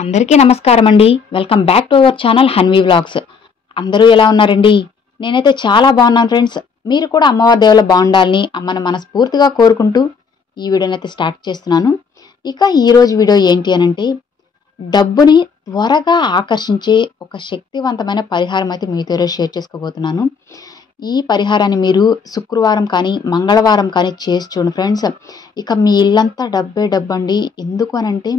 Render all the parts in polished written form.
అందరికీ నమస్కారం అండి. Welcome back to our channel Hanvi vlogs. అందరూ ఎలా ఉన్నారండి? నేనైతే చాలా బాగున్నాను ఫ్రెండ్స్. మీరు కూడా అమ్మవారి దేవుళ్ళ బాగుండాలని అమ్మను మనస్ఫూర్తిగా కోరుకుంటూ ఈ వీడియోని అయితే స్టార్ట్ చేస్తున్నాను. ఇక ఈరోజు వీడియో ఏంటి అనంటే, డబ్బుని త్వరగా ఆకర్షించే ఒక శక్తివంతమైన పరిహారం అయితే మీతో ఈరోజు షేర్ చేసుకోబోతున్నాను. ఈ పరిహారాన్ని మీరు శుక్రవారం కానీ మంగళవారం కానీ చేసి చూడండి ఫ్రెండ్స్. ఇక మీ ఇల్లంతా డబ్బే డబ్బండి. ఎందుకు అనంటే,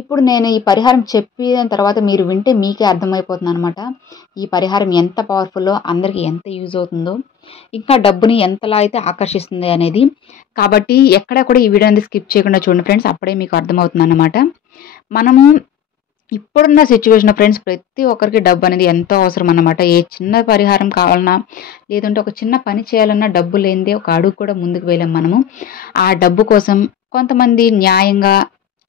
ఇప్పుడు నేను ఈ పరిహారం చెప్పిన తర్వాత మీరు వింటే మీకే అర్థమైపోతుంది అనమాట. ఈ పరిహారం ఎంత పవర్ఫుల్లో, అందరికీ ఎంత యూజ్ అవుతుందో, ఇంకా డబ్బుని ఎంతలా అయితే ఆకర్షిస్తుంది అనేది. కాబట్టి ఎక్కడ కూడా ఈ వీడియో అనేది స్కిప్ చేయకుండా చూడండి ఫ్రెండ్స్. అప్పుడే మీకు అర్థమవుతుంది అన్నమాట. మనము ఇప్పుడున్న సిచ్యువేషన్ ఫ్రెండ్స్, ప్రతి ఒక్కరికి డబ్బు అనేది ఎంతో అవసరం అన్నమాట. ఏ చిన్న పరిహారం కావాలన్నా, లేదంటే ఒక చిన్న పని చేయాలన్నా డబ్బు లేనిదే ఒక అడుగు కూడా ముందుకు వెళ్ళాం మనము. ఆ డబ్బు కోసం కొంతమంది న్యాయంగా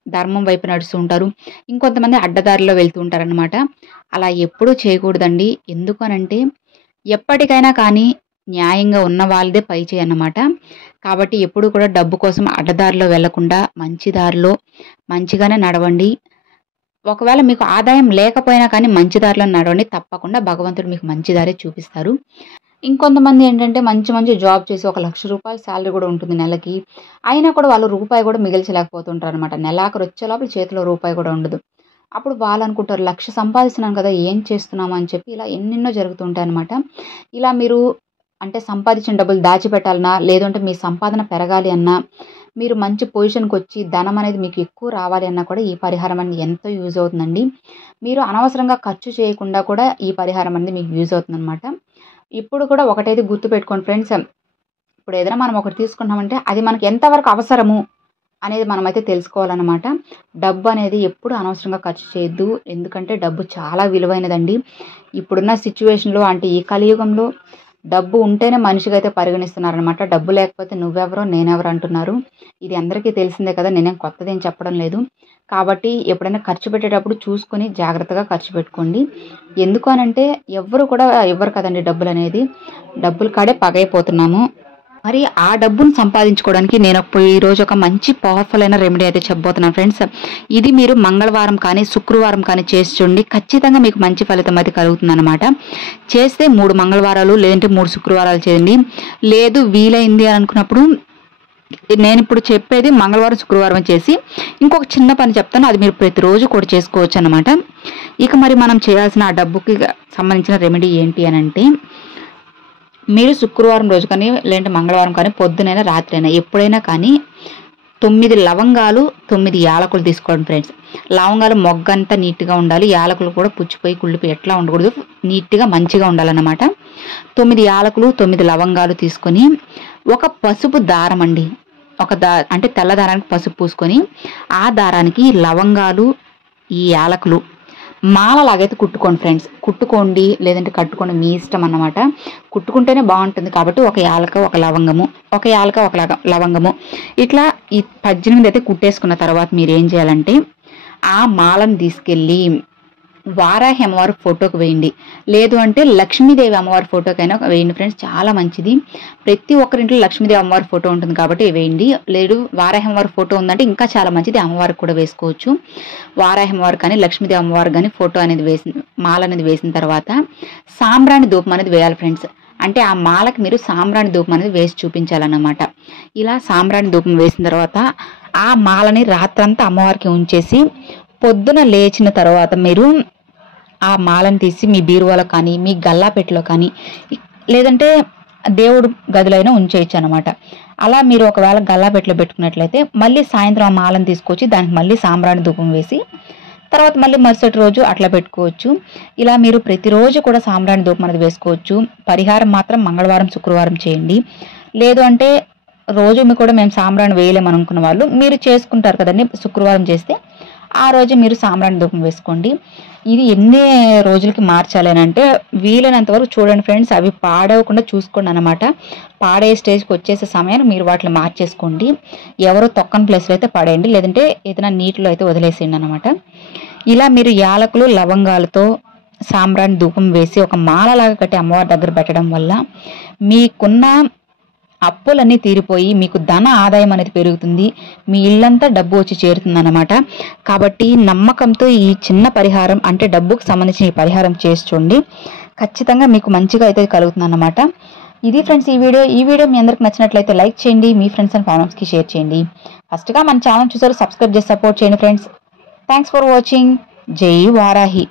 ధర్మం వైపు నడుస్తూ ఉంటారు, ఇంకొంతమంది అడ్డదారిలో వెళ్తూ ఉంటారనమాట. అలా ఎప్పుడూ చేయకూడదండి. ఎందుకు అనంటే, ఎప్పటికైనా కానీ న్యాయంగా ఉన్న వాళ్ళదే పై చేయి అన్నమాట. కాబట్టి ఎప్పుడు కూడా డబ్బు కోసం అడ్డదారిలో వెళ్లకుండా మంచి దారిలో మంచిగానే నడవండి. ఒకవేళ మీకు ఆదాయం లేకపోయినా కానీ మంచి దారిలో నడవండి. తప్పకుండా భగవంతుడు మీకు మంచి దారి చూపిస్తారు. ఇంకొంతమంది ఏంటంటే, మంచి మంచి జాబ్ చేసి ₹1,00,000 శాలరీ కూడా ఉంటుంది నెలకి. అయినా కూడా వాళ్ళు రూపాయి కూడా మిగిల్చలేకపోతుంటారు అనమాట. నెలాఖరు వచ్చే లోపల చేతిలో రూపాయి కూడా ఉండదు. అప్పుడు వాళ్ళు అనుకుంటారు, 1,00,000 సంపాదిస్తున్నాను కదా, ఏం చేస్తున్నాము అని చెప్పి ఇలా ఎన్నెన్నో జరుగుతుంటాయి అనమాట. ఇలా మీరు అంటే సంపాదించిన డబ్బులు దాచిపెట్టాలన్నా, లేదంటే మీ సంపాదన పెరగాలి అన్నా, మీరు మంచి పొజిషన్కి వచ్చి ధనం అనేది మీకు ఎక్కువ రావాలి అన్నా కూడా ఈ పరిహారం అనేది ఎంతో యూజ్ అవుతుందండి. మీరు అనవసరంగా ఖర్చు చేయకుండా కూడా ఈ పరిహారం అనేది మీకు యూజ్ అవుతుంది అనమాట. ఇప్పుడు కూడా ఒకటైతే గుర్తుపెట్టుకోండి ఫ్రెండ్స్, ఇప్పుడు ఏదైనా మనం ఒకటి తీసుకున్నామంటే అది మనకి ఎంతవరకు అవసరము అనేది మనమైతే తెలుసుకోవాలన్నమాట. డబ్బు అనేది ఎప్పుడు అనవసరంగా ఖర్చు చేయొద్దు. ఎందుకంటే డబ్బు చాలా విలువైనదండి. ఇప్పుడున్న సిచ్యువేషన్లో, అంటే ఈ కలియుగంలో డబ్బు ఉంటేనే మనిషిగా అయితే పరిగణిస్తున్నారనమాట. డబ్బు లేకపోతే నువ్వెవరో నేనెవరో అంటున్నారు. ఇది అందరికీ తెలిసిందే కదా, నేనేం కొత్తదేం చెప్పడం లేదు. కాబట్టి ఎప్పుడైనా ఖర్చు పెట్టేటప్పుడు చూసుకొని జాగ్రత్తగా ఖర్చు పెట్టుకోండి. ఎందుకు అనంటే, ఎవ్వరు కూడా ఇవ్వరు కదండి డబ్బులు అనేది. డబ్బులు కాడే పగైపోతున్నాము. మరి ఆ డబ్బును సంపాదించుకోవడానికి నేను ఈరోజు ఒక మంచి పవర్ఫుల్ అయిన రెమెడీ అయితే చెప్పబోతున్నాను ఫ్రెండ్స్. ఇది మీరు మంగళవారం కానీ శుక్రవారం కానీ చేసి చూడండి. ఖచ్చితంగా మీకు మంచి ఫలితం అయితే కలుగుతుంది అనమాట. చేస్తే 3 మంగళవారాలు లేదంటే 3 శుక్రవారాలు చేయండి. లేదు వీలైంది అని అనుకున్నప్పుడు, నేను ఇప్పుడు చెప్పేది మంగళవారం శుక్రవారం చేసి ఇంకొక చిన్న పని చెప్తాను, అది మీరు ప్రతిరోజు కూడా చేసుకోవచ్చు అనమాట. ఇక మరి మనం చేయాల్సిన ఆ డబ్బుకి సంబంధించిన రెమెడీ ఏంటి అని అంటే, మీరు శుక్రవారం రోజు కానీ లేదంటే మంగళవారం కానీ పొద్దునైనా రాత్రైనా ఎప్పుడైనా కానీ 9 లవంగాలు 9 యాలకులు తీసుకోండి ఫ్రెండ్స్. లవంగాలు మొగ్గంతా నీట్గా ఉండాలి, యాలకులు కూడా పుచ్చిపోయి కుళ్ళిపోయి ఎట్లా ఉండకూడదు, నీట్గా మంచిగా ఉండాలన్నమాట. 9 యాలకులు 9 లవంగాలు తీసుకొని ఒక పసుపు దారం అండి, అంటే తెల్ల దారానికి పసుపు పూసుకొని ఆ దారానికి లవంగాలు ఈ యాలకులు మాలలాగైతే కుట్టుకోండి ఫ్రెండ్స్. కుట్టుకోండి లేదంటే కట్టుకోండి, మీ ఇష్టం అన్నమాట. కుట్టుకుంటేనే బాగుంటుంది. కాబట్టి ఒక యాలక ఒక లవంగము, ఒక యాలక ఒక లవంగము ఇట్లా ఈ 18 అయితే కుట్టేసుకున్న తర్వాత మీరు ఏం చేయాలంటే, ఆ మాలను తీసుకెళ్ళి వారాహి అమ్మవారి ఫోటోకి వేయండి. లేదు అంటే లక్ష్మీదేవి అమ్మవారి ఫోటోకైనా వేయండి ఫ్రెండ్స్, చాలా మంచిది. ప్రతి ఒక్కరింట్లో లక్ష్మీదేవి అమ్మవారి ఫోటో ఉంటుంది కాబట్టి వేయండి. లేదు వారాహి అమ్మవారి ఫోటో ఉందంటే ఇంకా చాలా మంచిది, అమ్మవారికి కూడా వేసుకోవచ్చు. వారాహి అమ్మవారు కానీ లక్ష్మీదేవి అమ్మవారు కానీ ఫోటో అనేది మాల అనేది వేసిన తర్వాత సాంబ్రాణి ధూపం అనేది వేయాలి ఫ్రెండ్స్. అంటే ఆ మాలకి మీరు సాంబ్రాణి ధూపం అనేది వేసి చూపించాలన్నమాట. ఇలా సాంబ్రాణి ధూపం వేసిన తర్వాత ఆ మాలని రాత్రంతా అమ్మవారికి ఉంచేసి పొద్దున లేచిన తర్వాత మీరు ఆ మాలను తీసి మీ బీరువాలో కానీ మీ గల్లాపెట్టెలో కానీ లేదంటే దేవుడు గదిలో అయినా ఉంచేయచ్చు అనమాట. అలా మీరు ఒకవేళ గల్లాపెట్టెలో పెట్టుకున్నట్లయితే మళ్ళీ సాయంత్రం ఆ మాలను తీసుకొచ్చి దానికి మళ్ళీ సాంబ్రాణి ధూపం వేసి తర్వాత మళ్ళీ మరుసటి రోజు అట్లా పెట్టుకోవచ్చు. ఇలా మీరు ప్రతిరోజు కూడా సాంబ్రాణి ధూపం అనేది వేసుకోవచ్చు. పరిహారం మాత్రం మంగళవారం శుక్రవారం చేయండి. లేదు అంటే రోజు కూడా మేము సాంబ్రాణి వేయలేమని అనుకున్న వాళ్ళు మీరు చేసుకుంటారు కదండి, శుక్రవారం చేస్తే ఆ రోజు మీరు సాంబ్రాణి ధూపం వేసుకోండి. ఇది ఎన్ని రోజులకి మార్చాలి అని అంటే, వీలైనంత వరకు చూడండి ఫ్రెండ్స్, అవి పాడవకుండా చూసుకోండి అనమాట. పాడే స్టేజ్కి వచ్చేసే సమయాన్ని మీరు వాటిని మార్చేసుకోండి. ఎవరో తొక్కని ప్లేస్లో అయితే పడేయండి, లేదంటే ఏదైనా నీటిలో అయితే వదిలేసేయండి అనమాట. ఇలా మీరు యాలకులు లవంగాలతో సాంబ్రాణి ధూపం వేసి ఒక మాలలాగా కట్టి అమ్మవారి దగ్గర పెట్టడం వల్ల మీకున్న అప్పులన్నీ తీరిపోయి మీకు ధన ఆదాయం అనేది పెరుగుతుంది, మీ ఇల్లంతా డబ్బు వచ్చి చేరుతుంది అన్నమాట. కాబట్టి నమ్మకంతో ఈ చిన్న పరిహారం అంటే డబ్బుకు సంబంధించిన ఈ పరిహారం చేసి చూడండి, ఖచ్చితంగా మీకు మంచిగా అయితే కలుగుతుంది అన్నమాట. ఇది ఫ్రెండ్స్ ఈ వీడియో మీ అందరికి నచ్చినట్లయితే లైక్ చేయండి, మీ ఫ్రెండ్స్ అండ్ ఫ్యామిలీస్కి షేర్ చేయండి. ఫస్ట్గా మన ఛానల్ చూసారు, సబ్స్క్రైబ్ చేసి సపోర్ట్ చేయండి ఫ్రెండ్స్. Thanks for watching. జై వారాహి.